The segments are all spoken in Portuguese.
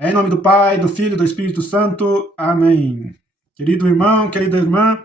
Em nome do Pai, do Filho e do Espírito Santo. Amém. Querido irmão, querida irmã,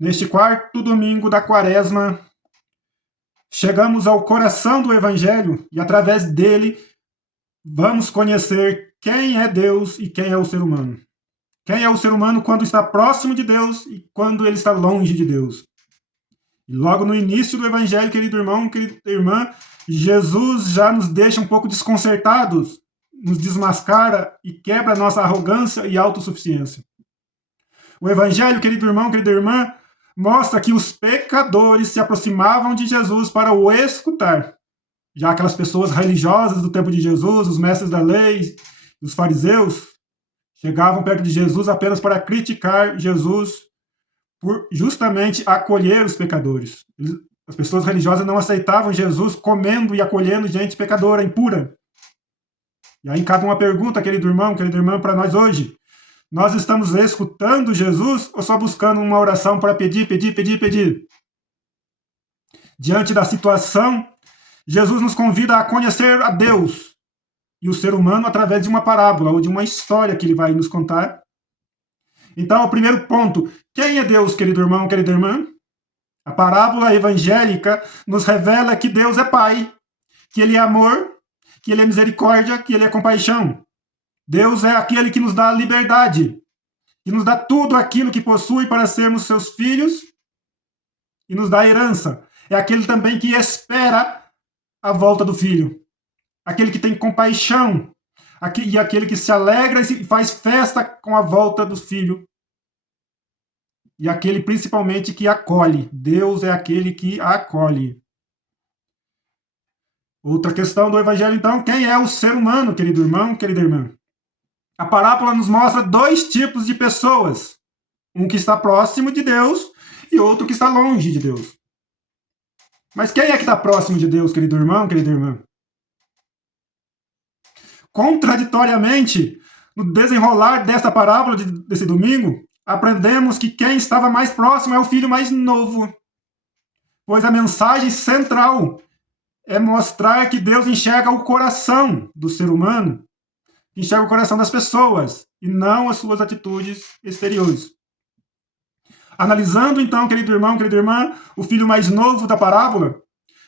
neste quarto domingo da Quaresma, chegamos ao coração do Evangelho e, através dele, vamos conhecer quem é Deus e quem é o ser humano. Quem é o ser humano quando está próximo de Deus e quando ele está longe de Deus. E logo no início do Evangelho, querido irmão, querida irmã, Jesus já nos deixa um pouco desconcertados, nos desmascara e quebra nossa arrogância e autossuficiência. O Evangelho, querido irmão, querida irmã, mostra que os pecadores se aproximavam de Jesus para o escutar. Já aquelas pessoas religiosas do tempo de Jesus, os mestres da lei, os fariseus, chegavam perto de Jesus apenas para criticar Jesus por justamente acolher os pecadores. As pessoas religiosas não aceitavam Jesus comendo e acolhendo gente pecadora, impura. E aí cabe uma pergunta, querido irmão, querida irmã, para nós hoje. Nós estamos escutando Jesus ou só buscando uma oração para pedir, pedir, pedir, pedir? Diante da situação, Jesus nos convida a conhecer a Deus e o ser humano através de uma parábola ou de uma história que ele vai nos contar. Então, o primeiro ponto, quem é Deus, querido irmão, querida irmã? A parábola evangélica nos revela que Deus é Pai, que Ele é amor, que Ele é misericórdia, que Ele é compaixão. Deus é aquele que nos dá a liberdade, que nos dá tudo aquilo que possui para sermos seus filhos e nos dá a herança. É aquele também que espera a volta do filho, aquele que tem compaixão, e aquele que se alegra e faz festa com a volta do filho. E aquele principalmente que acolhe. Deus é aquele que acolhe. Outra questão do Evangelho, então, quem é o ser humano, querido irmão, querida irmã? A parábola nos mostra dois tipos de pessoas. Um que está próximo de Deus e outro que está longe de Deus. Mas quem é que está próximo de Deus, querido irmão, querida irmã? Contraditoriamente, no desenrolar desta parábola desse domingo, aprendemos que quem estava mais próximo é o filho mais novo. Pois a mensagem central é mostrar que Deus enxerga o coração do ser humano, enxerga o coração das pessoas e não as suas atitudes exteriores. Analisando então, querido irmão, querida irmã, o filho mais novo da parábola,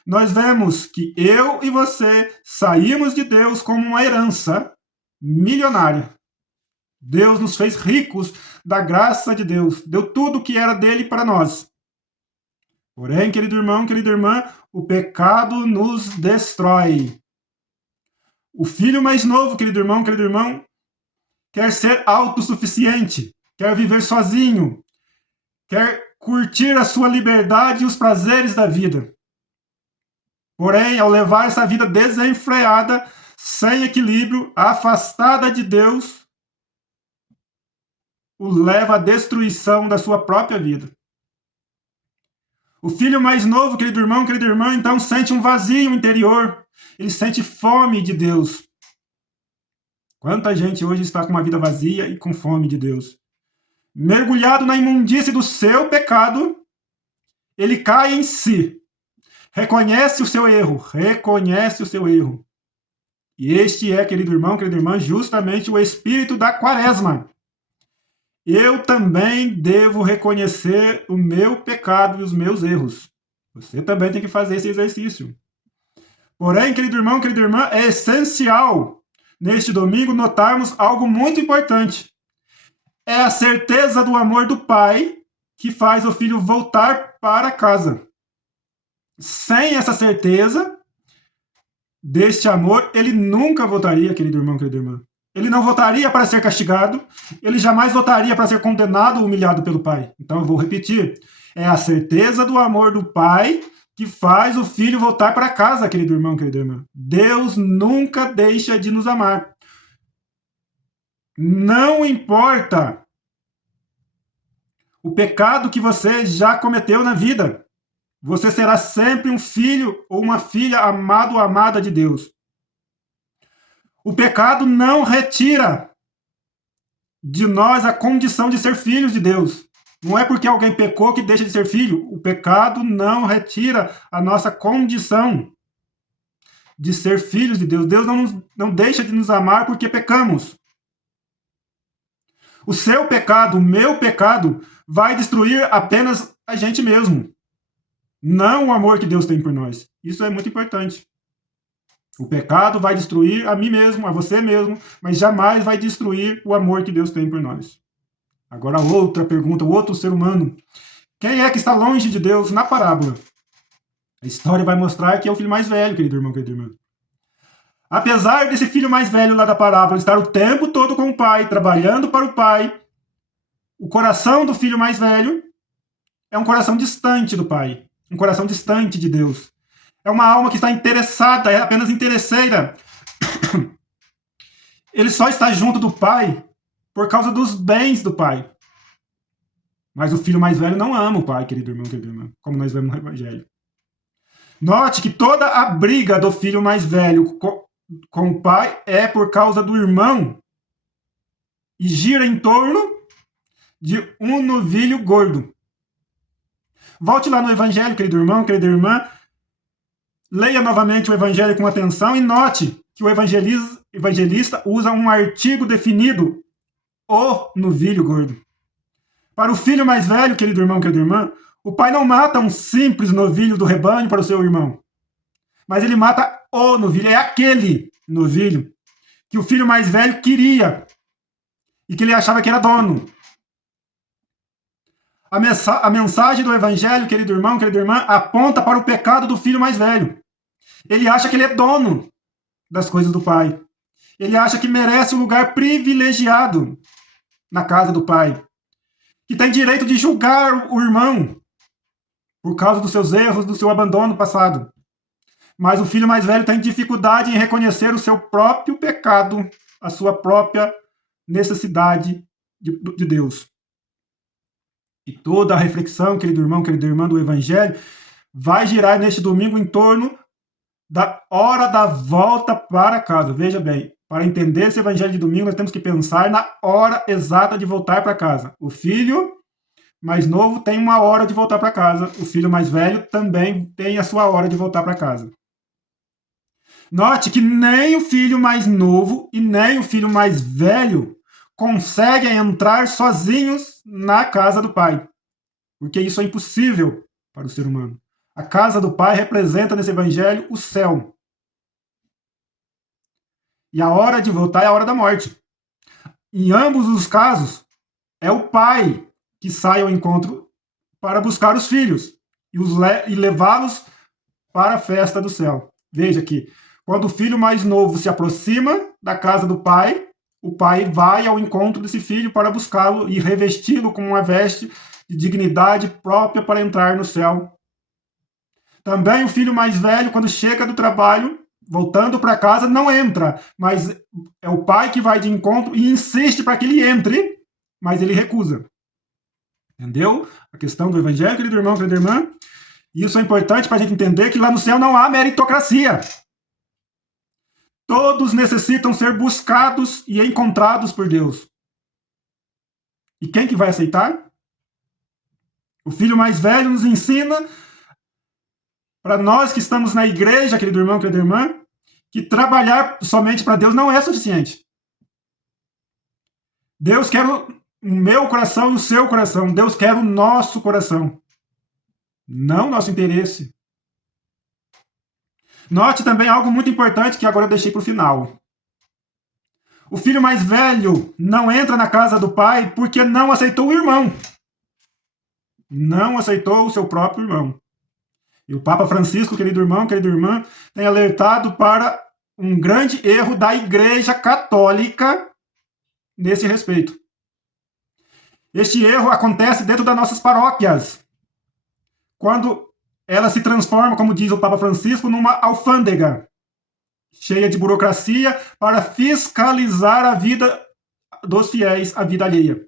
nós vemos que eu e você saímos de Deus como uma herança milionária. Deus nos fez ricos da graça de Deus, deu tudo o que era dele para nós. Porém, querido irmão, querida irmã, o pecado nos destrói. O filho mais novo, querido irmão, quer ser autossuficiente, quer viver sozinho, quer curtir a sua liberdade e os prazeres da vida. Porém, ao levar essa vida desenfreada, sem equilíbrio, afastada de Deus, o leva à destruição da sua própria vida. O filho mais novo, querido irmão, querida irmã, então sente um vazio interior. Ele sente fome de Deus. Quanta gente hoje está com uma vida vazia e com fome de Deus. Mergulhado na imundície do seu pecado, ele cai em si. Reconhece o seu erro. E este é, querido irmão, querida irmã, justamente o espírito da Quaresma. Eu também devo reconhecer o meu pecado e os meus erros. Você também tem que fazer esse exercício. Porém, querido irmão, querida irmã, é essencial neste domingo notarmos algo muito importante. É a certeza do amor do Pai que faz o filho voltar para casa. Sem essa certeza deste amor, ele nunca voltaria, querido irmão, querida irmã. Ele não votaria para ser castigado, ele jamais votaria para ser condenado ou humilhado pelo Pai. Então eu vou repetir. É a certeza do amor do Pai que faz o filho voltar para casa, querido irmão, querida irmã. Deus nunca deixa de nos amar. Não importa o pecado que você já cometeu na vida. Você será sempre um filho ou uma filha amado ou amada de Deus. O pecado não retira de nós a condição de ser filhos de Deus. Não é porque alguém pecou que deixa de ser filho. O pecado não retira a nossa condição. de ser filhos de Deus. Deus não deixa de nos amar porque pecamos. O seu pecado, o meu pecado, vai destruir apenas a gente mesmo. Não o amor que Deus tem por nós. Isso é muito importante. O pecado vai destruir a mim mesmo, a você mesmo, mas jamais vai destruir o amor que Deus tem por nós. Agora, outra pergunta, o outro ser humano. Quem é que está longe de Deus na parábola? A história vai mostrar que é o filho mais velho, querido irmão, querida irmã. Apesar desse filho mais velho lá da parábola estar o tempo todo com o pai, trabalhando para o pai, o coração do filho mais velho é um coração distante do pai, um coração distante de Deus. É uma alma que está interessada, é apenas interesseira. Ele só está junto do pai por causa dos bens do pai. Mas o filho mais velho não ama o pai, querido irmão, querida irmã, como nós vemos no Evangelho. Note que toda a briga do filho mais velho com o pai é por causa do irmão e gira em torno de um novilho gordo. Volte lá no Evangelho, querido irmão, querida irmã. Leia novamente o Evangelho com atenção e note que o evangelista usa um artigo definido, o novilho gordo. Para o filho mais velho, querido irmão, querida irmã, o pai não mata um simples novilho do rebanho para o seu irmão, mas ele mata o novilho, é aquele novilho que o filho mais velho queria e que ele achava que era dono. A mensagem do Evangelho, querido irmão, querida irmã, aponta para o pecado do filho mais velho. Ele acha que ele é dono das coisas do pai. Ele acha que merece um lugar privilegiado na casa do pai. Que tem direito de julgar o irmão por causa dos seus erros, do seu abandono passado. Mas o filho mais velho tem dificuldade em reconhecer o seu próprio pecado, a sua própria necessidade de Deus. E toda a reflexão, querido irmão, querida irmã, do Evangelho vai girar neste domingo em torno da hora da volta para casa. Veja bem, para entender esse Evangelho de domingo, nós temos que pensar na hora exata de voltar para casa. O filho mais novo tem uma hora de voltar para casa. O filho mais velho também tem a sua hora de voltar para casa. Note que nem o filho mais novo e nem o filho mais velho conseguem entrar sozinhos na casa do pai, porque isso é impossível para o ser humano. A casa do pai representa nesse evangelho o céu. E a hora de voltar é a hora da morte. Em ambos os casos, é o pai que sai ao encontro para buscar os filhos e levá-los para a festa do céu. Veja que quando o filho mais novo se aproxima da casa do pai, o pai vai ao encontro desse filho para buscá-lo e revesti-lo com uma veste de dignidade própria para entrar no céu. Também o filho mais velho, quando chega do trabalho, voltando para casa, não entra, mas é o pai que vai de encontro e insiste para que ele entre, mas ele recusa. Entendeu? A questão do evangelho, querido irmão, querida irmã. Isso é importante para a gente entender que lá no céu não há meritocracia. Todos necessitam ser buscados e encontrados por Deus. E quem que vai aceitar? O filho mais velho nos ensina, para nós que estamos na igreja, querido irmão, querida irmã, que trabalhar somente para Deus não é suficiente. Deus quer o meu coração e o seu coração. Deus quer o nosso coração, não nosso interesse. Note também algo muito importante que agora eu deixei para o final. O filho mais velho não entra na casa do pai porque não aceitou o irmão. Não aceitou o seu próprio irmão. E o Papa Francisco, querido irmão, querida irmã, tem alertado para um grande erro da Igreja Católica nesse respeito. Este erro acontece dentro das nossas paróquias, quando ela se transforma, como diz o Papa Francisco, numa alfândega, cheia de burocracia para fiscalizar a vida dos fiéis, a vida alheia.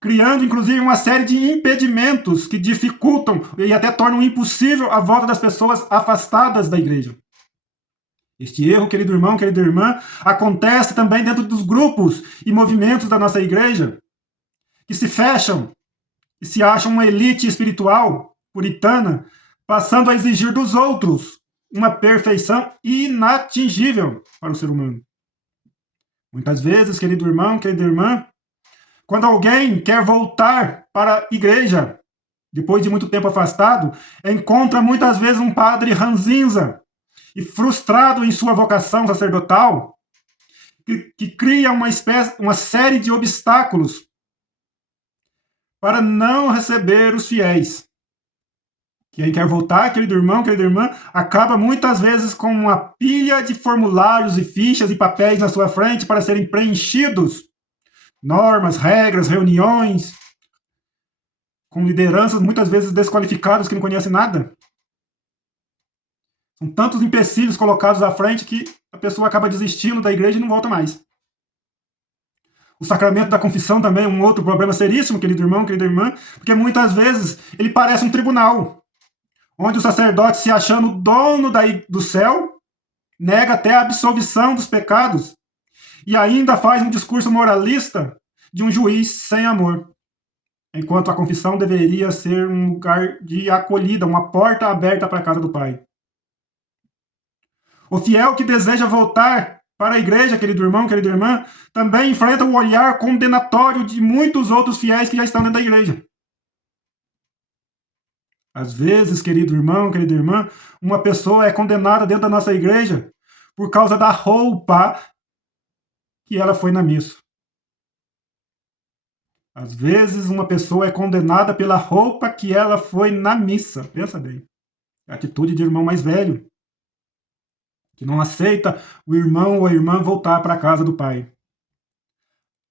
Criando, inclusive, uma série de impedimentos que dificultam e até tornam impossível a volta das pessoas afastadas da igreja. Este erro, querido irmão, querida irmã, acontece também dentro dos grupos e movimentos da nossa igreja, que se fecham e se acham uma elite espiritual puritana, passando a exigir dos outros uma perfeição inatingível para o ser humano. Muitas vezes, querido irmão, querida irmã, quando alguém quer voltar para a igreja, depois de muito tempo afastado, encontra muitas vezes um padre ranzinza e frustrado em sua vocação sacerdotal, que cria uma série de obstáculos para não receber os fiéis. Quem quer voltar, querido irmão, querida irmã, acaba muitas vezes com uma pilha de formulários e fichas e papéis na sua frente para serem preenchidos. Normas, regras, reuniões, com lideranças muitas vezes desqualificadas que não conhecem nada. São tantos empecilhos colocados à frente que a pessoa acaba desistindo da igreja e não volta mais. O sacramento da confissão também é um outro problema seríssimo, querido irmão, querida irmã, porque muitas vezes ele parece um tribunal, onde o sacerdote, se achando dono do céu, nega até a absolvição dos pecados e ainda faz um discurso moralista de um juiz sem amor. Enquanto a confissão deveria ser um lugar de acolhida, uma porta aberta para a casa do Pai. O fiel que deseja voltar para a igreja, querido irmão, querida irmã, também enfrenta o olhar condenatório de muitos outros fiéis que já estão dentro da igreja. Às vezes, querido irmão, querida irmã, uma pessoa é condenada dentro da nossa igreja por causa da roupa que ela foi na missa. Às vezes, uma pessoa é condenada pela roupa que ela foi na missa. Pensa bem. É a atitude de irmão mais velho, que não aceita o irmão ou a irmã voltar para a casa do pai.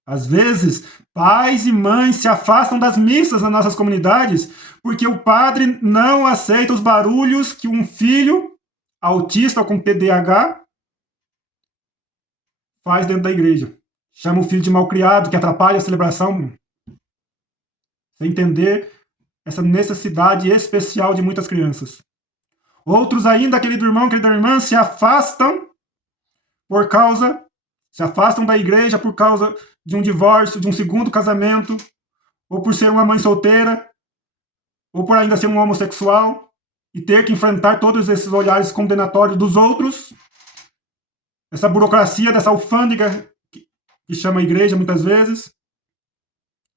Às vezes, pais e mães se afastam das missas nas nossas comunidades porque o padre não aceita os barulhos que um filho autista ou com TDAH faz dentro da igreja. Chama o filho de malcriado, que atrapalha a celebração. Sem entender essa necessidade especial de muitas crianças. Outros ainda, querido irmão, querida irmã, se afastam da igreja por causa de um divórcio, de um segundo casamento, ou por ser uma mãe solteira, ou por ainda ser um homossexual, e ter que enfrentar todos esses olhares condenatórios dos outros, essa burocracia dessa alfândega que chama a igreja muitas vezes,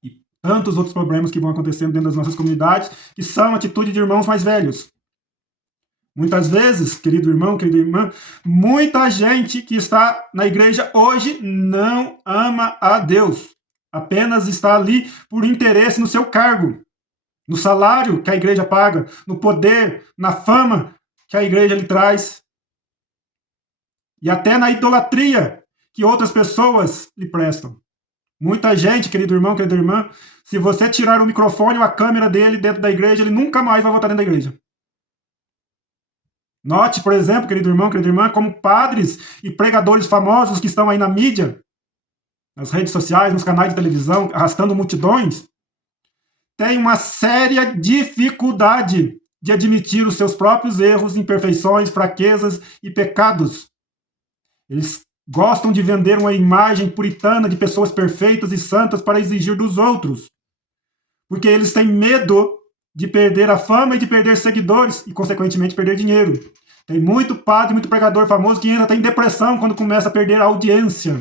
e tantos outros problemas que vão acontecendo dentro das nossas comunidades, que são atitude de irmãos mais velhos. Muitas vezes, querido irmão, querida irmã, muita gente que está na igreja hoje não ama a Deus. Apenas está ali por interesse no seu cargo, no salário que a igreja paga, no poder, na fama que a igreja lhe traz. E até na idolatria que outras pessoas lhe prestam. Muita gente, querido irmão, querida irmã, se você tirar o microfone ou a câmera dele dentro da igreja, ele nunca mais vai voltar dentro da igreja. Note, por exemplo, querido irmão, querida irmã, como padres e pregadores famosos que estão aí na mídia, nas redes sociais, nos canais de televisão, arrastando multidões, têm uma séria dificuldade de admitir os seus próprios erros, imperfeições, fraquezas e pecados. Eles gostam de vender uma imagem puritana de pessoas perfeitas e santas para exigir dos outros, porque eles têm medo de perder a fama e de perder seguidores e, consequentemente, perder dinheiro. Tem muito padre, muito pregador famoso que entra até em depressão quando começa a perder a audiência.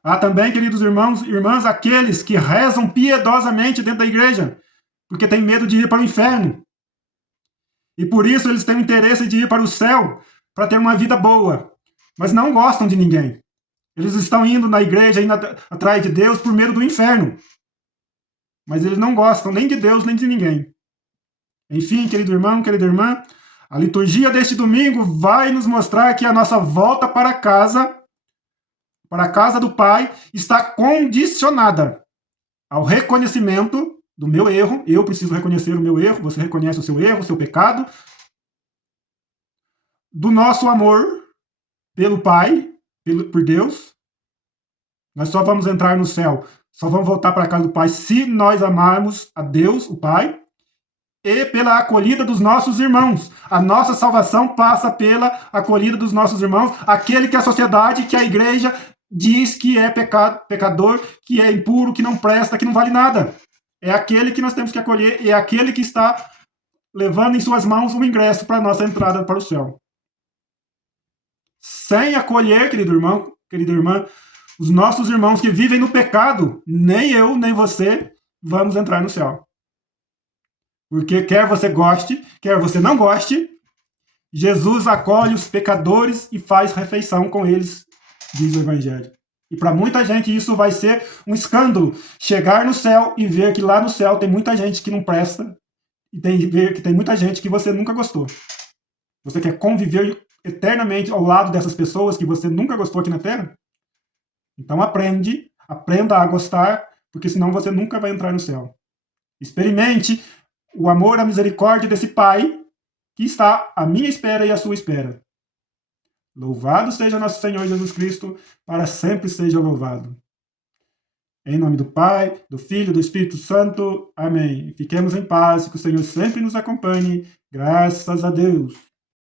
Há também, queridos irmãos e irmãs, aqueles que rezam piedosamente dentro da igreja, porque têm medo de ir para o inferno. E por isso eles têm o interesse de ir para o céu, para ter uma vida boa, mas não gostam de ninguém. Eles estão indo na igreja, indo atrás de Deus por medo do inferno. Mas eles não gostam nem de Deus, nem de ninguém. Enfim, querido irmão, querida irmã, a liturgia deste domingo vai nos mostrar que a nossa volta para a casa do Pai, está condicionada ao reconhecimento do meu erro. Eu preciso reconhecer o meu erro, você reconhece o seu erro, o seu pecado, do nosso amor pelo Pai, por Deus. Nós só vamos entrar no céu, só vamos voltar para a casa do Pai se nós amarmos a Deus, o Pai, e pela acolhida dos nossos irmãos. A nossa salvação passa pela acolhida dos nossos irmãos, aquele que a sociedade, que a igreja diz que é pecador, que é impuro, que não presta, que não vale nada. É aquele que nós temos que acolher, é aquele que está levando em suas mãos um ingresso para a nossa entrada para o céu. Sem acolher, querido irmão, querida irmã, os nossos irmãos que vivem no pecado, nem eu, nem você vamos entrar no céu. Porque quer você goste, quer você não goste, Jesus acolhe os pecadores e faz refeição com eles, diz o Evangelho. E para muita gente isso vai ser um escândalo. Chegar no céu e ver que lá no céu tem muita gente que não presta e ver que tem muita gente que você nunca gostou. Você quer conviver eternamente ao lado dessas pessoas que você nunca gostou aqui na Terra? Então aprenda a gostar, porque senão você nunca vai entrar no céu. Experimente o amor, a misericórdia desse Pai que está à minha espera e à sua espera. Louvado seja nosso Senhor Jesus Cristo, para sempre seja louvado. Em nome do Pai, do Filho e do Espírito Santo. Amém. Fiquemos em paz, que o Senhor sempre nos acompanhe. Graças a Deus.